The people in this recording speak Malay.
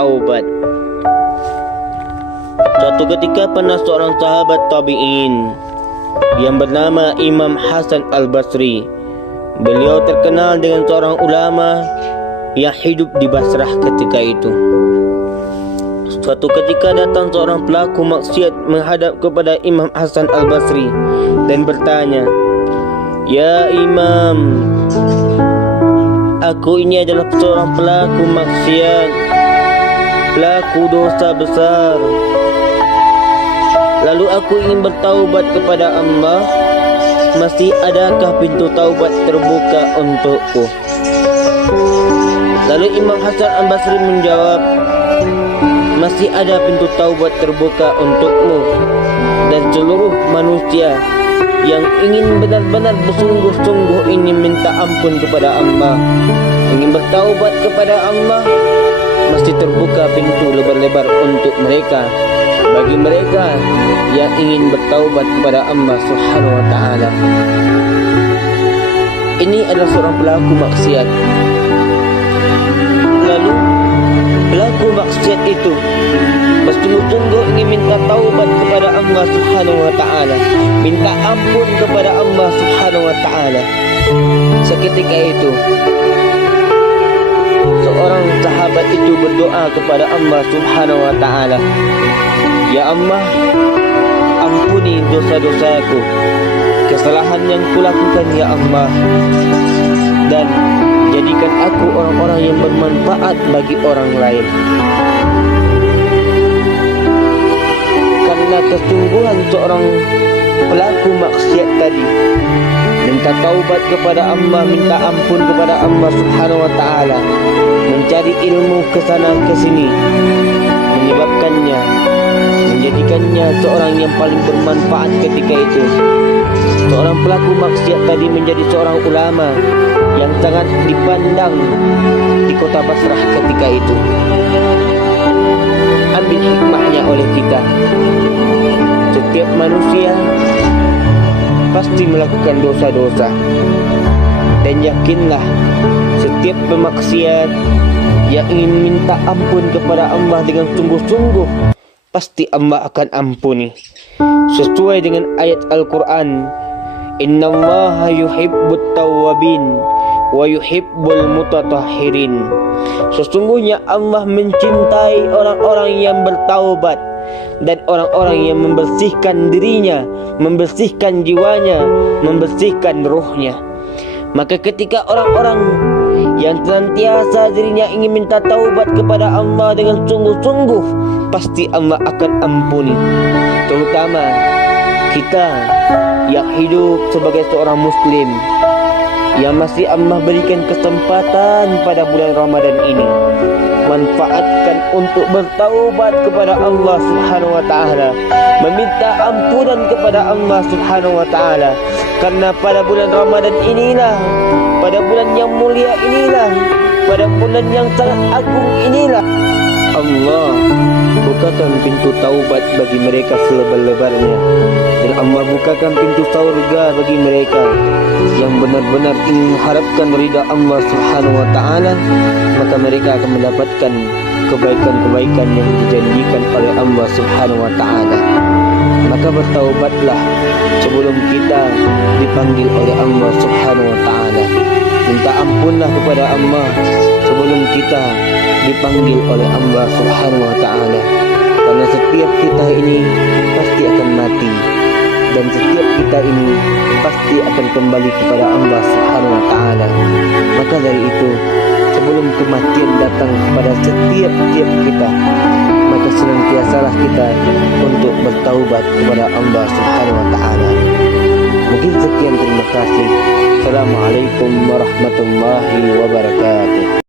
bertaubat. Suatu ketika pernah seorang sahabat tabi'in yang bernama Imam Hasan Al-Basri. Beliau terkenal dengan seorang ulama yang hidup di Basrah ketika itu. Suatu ketika datang seorang pelaku maksiat menghadap kepada Imam Hasan Al-Basri dan bertanya, "Ya Imam, aku ini adalah seorang pelaku maksiat, pelaku dosa besar. Lalu aku ingin bertaubat kepada Allah. Masih adakah pintu taubat terbuka untukku?" Lalu Imam Hasan Al-Basri menjawab, "Masih ada pintu taubat terbuka untukmu dan seluruh manusia yang ingin benar-benar bersungguh-sungguh ingin minta ampun kepada Allah, ingin bertaubat kepada Allah, masih terbuka pintu lebar-lebar untuk mereka, bagi mereka yang ingin bertaubat kepada Allah Subhanahu wa ta'ala." Ini adalah seorang pelaku maksiat. Lalu pelaku maksiat itu bersungguh-sungguh ingin minta taubat kepada Allah Subhanahu wa ta'ala, minta ampun kepada Allah Subhanahu wa ta'ala. Seketika itu seorang sahabat itu berdoa kepada Allah Subhanahu wa ta'ala, "Ya Allah, ampuni dosa-dosaku, kesalahan yang kulakukan ya Allah, dan jadikan aku orang-orang yang bermanfaat bagi orang lain." Karena kesungguhan seorang pelaku maksiat tadi minta taubat kepada Allah, minta ampun kepada Allah Subhanahu wa ta'ala, mencari ilmu kesana kesini, menjadikannya seorang yang paling bermanfaat ketika itu. Seorang pelaku maksiat tadi menjadi seorang ulama yang sangat dipandang di kota Basrah ketika itu. Ambil hikmahnya oleh kita. Setiap manusia pasti melakukan dosa-dosa, dan yakinlah setiap pemaksiat yang ingin minta ampun kepada Allah dengan sungguh-sungguh, pasti Allah akan ampuni. Sesuai dengan ayat Al-Quran, "Innallaha yuhibbut tawwabin wa yuhibbul mutatahhirin." Sesungguhnya Allah mencintai orang-orang yang bertaubat dan orang-orang yang membersihkan dirinya, membersihkan jiwanya, membersihkan ruhnya. Maka ketika orang-orang yang senantiasa dirinya ingin minta taubat kepada Allah dengan sungguh-sungguh, pasti Allah akan ampuni. Terutama kita yang hidup sebagai seorang muslim, yang masih Allah berikan kesempatan pada bulan Ramadan ini, manfaatkan untuk bertaubat kepada Allah Subhanahu wa ta'ala, meminta ampunan kepada Allah Subhanahu wa ta'ala. Karena pada bulan Ramadan inilah, pada bulan yang mulia inilah, pada bulan yang sangat agung inilah, Allah bukakan pintu taubat bagi mereka selebar-lebarnya, dan Allah bukakan pintu surga bagi mereka yang benar-benar ingin mengharapkan ridha Allah Subhanahu wa ta'ala. Maka mereka akan mendapatkan kebaikan-kebaikan yang dijanjikan oleh Allah Subhanahu wa ta'ala. Maka bertaubatlah sebelum kita dipanggil oleh Allah Subhanahu wa ta'ala. Minta ampunlah kepada Allah sebelum kita dipanggil oleh Allah Subhanahu wa ta'ala. Karena setiap kita ini pasti akan mati, dan setiap kita ini pasti akan kembali kepada Allah Subhanahu wa ta'ala. Maka dari itu, sebelum kematian datang kepada setiap kita, maka senantiasalah kita untuk bertaubat kepada Allah Subhanahu wa ta'ala. Mungkin sekian, terima kasih. Assalamualaikum warahmatullahi wabarakatuh.